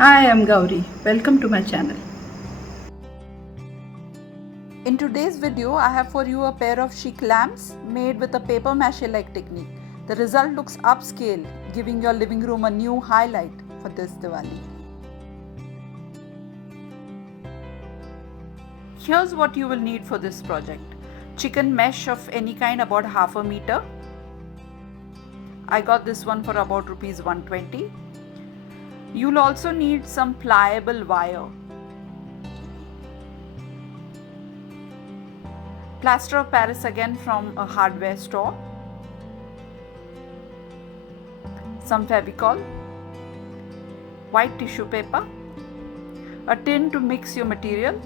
Hi, I'm Gauri. Welcome to my channel. In today's video, I have for you a pair of chic lamps made with a paper mache-like technique. The result looks upscale, giving your living room a new highlight for this Diwali. Here's what you will need for this project. Chicken mesh of any kind about half a meter. I got this one for about rupees 120. You'll also need some pliable wire. Plaster of Paris again from a hardware store. Some Fevicol. White tissue paper. A tin to mix your material.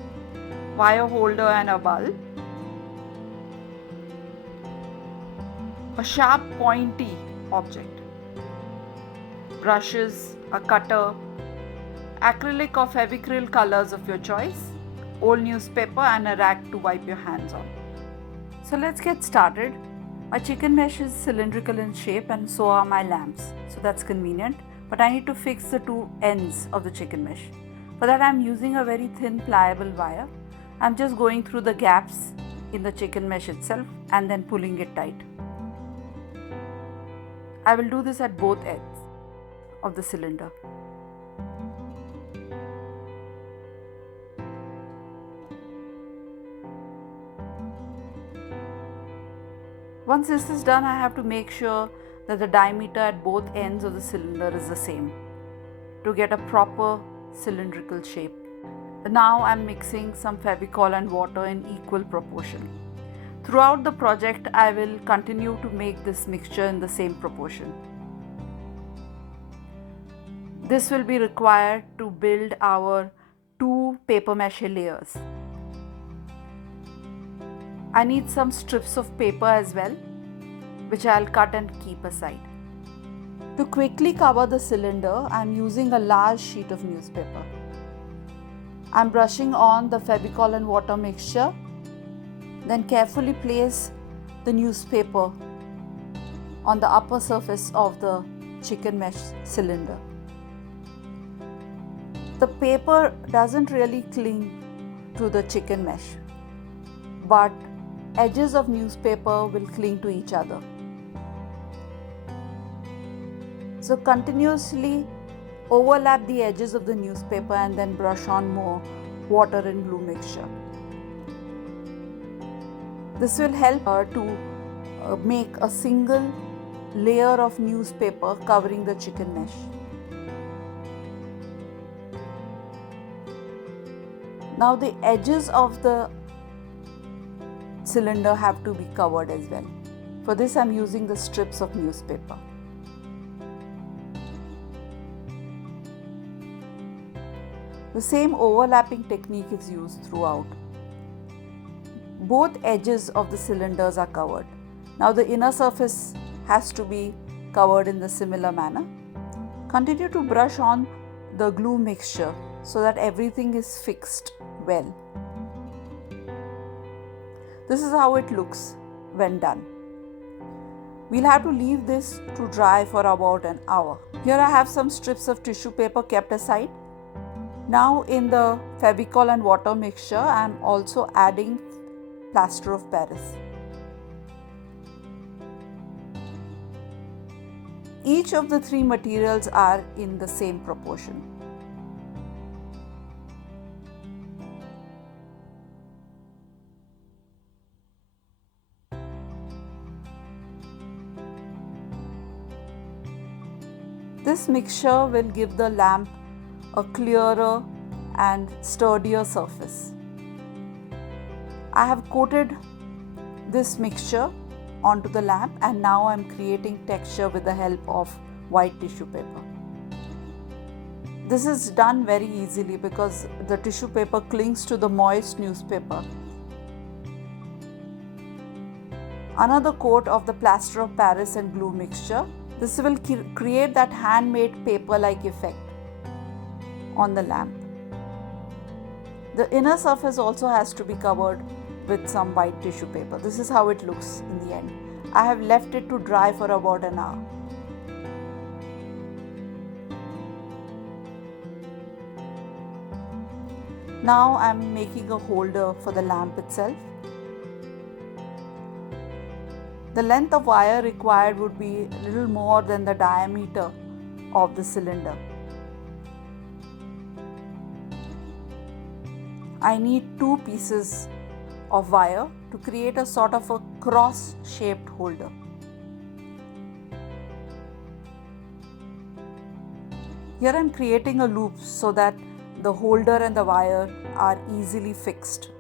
Wire holder and a bulb. A sharp pointy object. Brushes, a cutter, acrylic or Fevicryl colors of your choice, old newspaper and a rag to wipe your hands on. So let's get started. My chicken mesh is cylindrical in shape and so are my lamps. So that's convenient. But I need to fix the two ends of the chicken mesh. For that I'm using a very thin pliable wire. I'm just going through the gaps in the chicken mesh itself and then pulling it tight. I will do this at both ends of the cylinder. Once this is done, I have to make sure that the diameter at both ends of the cylinder is the same to get a proper cylindrical shape. Now I'm mixing some Fevicol and water in equal proportion. Throughout the project, I will continue to make this mixture in the same proportion. This will be required to build our two paper mache layers. I need some strips of paper as well, which I'll cut and keep aside. To quickly cover the cylinder, I'm using a large sheet of newspaper. I'm brushing on the Fevicol and water mixture, then carefully place the newspaper on the upper surface of the chicken mesh cylinder. The paper doesn't really cling to the chicken mesh, but edges of newspaper will cling to each other. So continuously overlap the edges of the newspaper and then brush on more water and glue mixture. This will help to make a single layer of newspaper covering the chicken mesh. Now the edges of the cylinder have to be covered as well. For this I'm using the strips of newspaper. The same overlapping technique is used throughout. Both edges of the cylinders are covered. Now the inner surface has to be covered in the similar manner. Continue to brush on the glue mixture so that everything is fixed well. This is how it looks when done. We'll have to leave this to dry for about an hour. Here I have some strips of tissue paper kept aside. Now in the Fevicol and water mixture, I am also adding plaster of Paris. Each of the three materials are in the same proportion. This mixture will give the lamp a clearer and sturdier surface. I have coated this mixture onto the lamp and now I am creating texture with the help of white tissue paper. This is done very easily because the tissue paper clings to the moist newspaper. Another coat of the plaster of Paris and glue mixture. This will create that handmade paper-like effect on the lamp. The inner surface also has to be covered with some white tissue paper. This is how it looks in the end. I have left it to dry for about an hour. Now I'm making a holder for the lamp itself. The length of wire required would be a little more than the diameter of the cylinder. I need 2 pieces of wire to create a sort of a cross-shaped holder. Here I am creating a loop so that the holder and the wire are easily fixed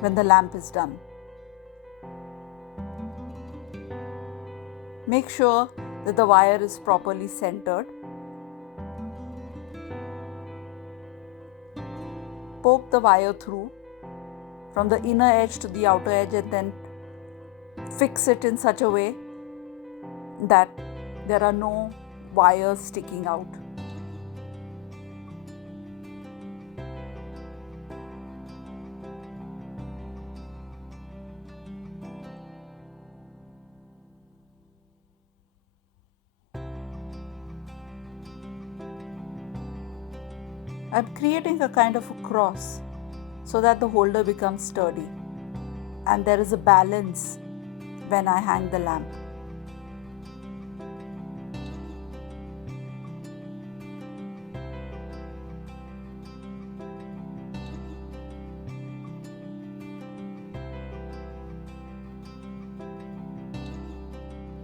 when the lamp is done. Make sure that the wire is properly centered. Poke the wire through from the inner edge to the outer edge and then fix it in such a way that there are no wires sticking out. I'm creating a kind of a cross so that the holder becomes sturdy and there is a balance when I hang the lamp.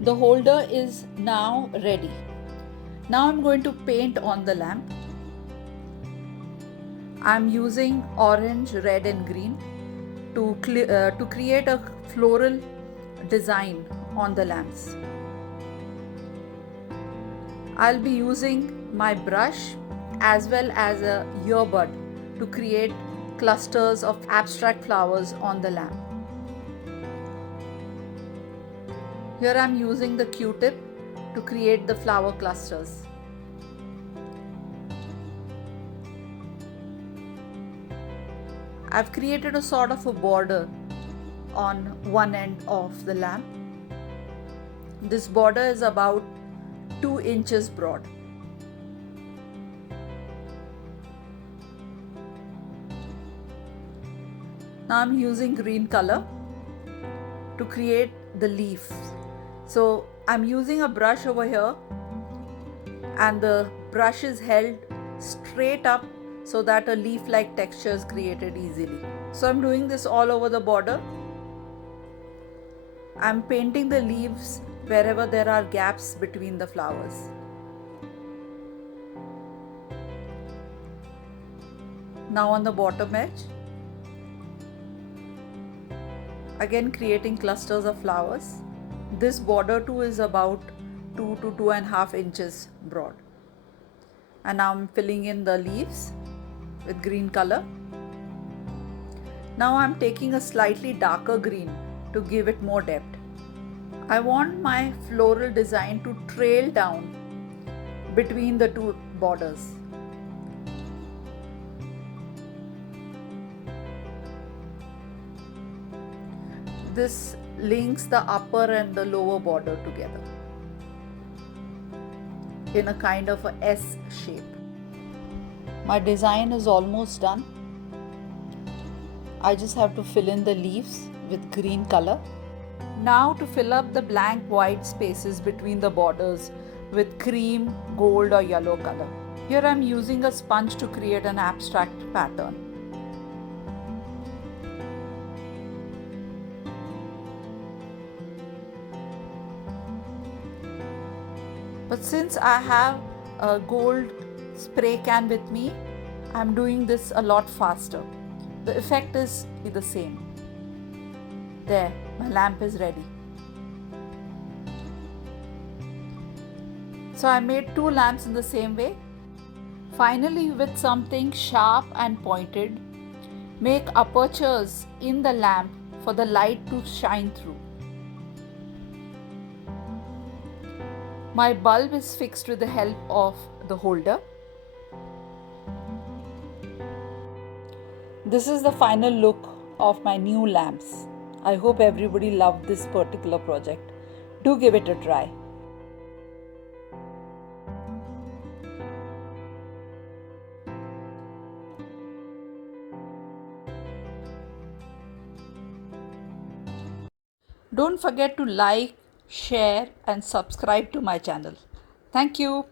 The holder is now ready. Now I'm going to paint on the lamp. I'm using orange, red and green to create a floral design on the lamps. I'll be using my brush as well as a earbud to create clusters of abstract flowers on the lamp. Here I'm using the Q-tip to create the flower clusters. I've created a sort of a border on one end of the lamp. This border is about 2 inches broad. Now I'm using green color to create the leaves. So I'm using a brush over here and the brush is held straight up so that a leaf-like texture is created easily. So I'm doing this all over the border. I'm painting the leaves wherever there are gaps between the flowers. Now on the bottom edge, again creating clusters of flowers. This border too is about 2 to 2.5 inches broad. And now I'm filling in the leaves with green color. Now I'm taking a slightly darker green to give it more depth. I want my floral design to trail down between the 2 borders. This links the upper and the lower border together in a kind of a S shape. My design is almost done. I just have to fill in the leaves with green color. Now to fill up the blank white spaces between the borders with cream, gold or yellow color. Here I am using a sponge to create an abstract pattern. But since I have a gold spray can with me, I am doing this a lot faster. The effect is the same. There, my lamp is ready. So I made 2 lamps in the same way. Finally, with something sharp and pointed, make apertures in the lamp for the light to shine through. My bulb is fixed with the help of the holder. This is the final look of my new lamps. I hope everybody loved this particular project. Do give it a try. Don't forget to like, share and subscribe to my channel. Thank you.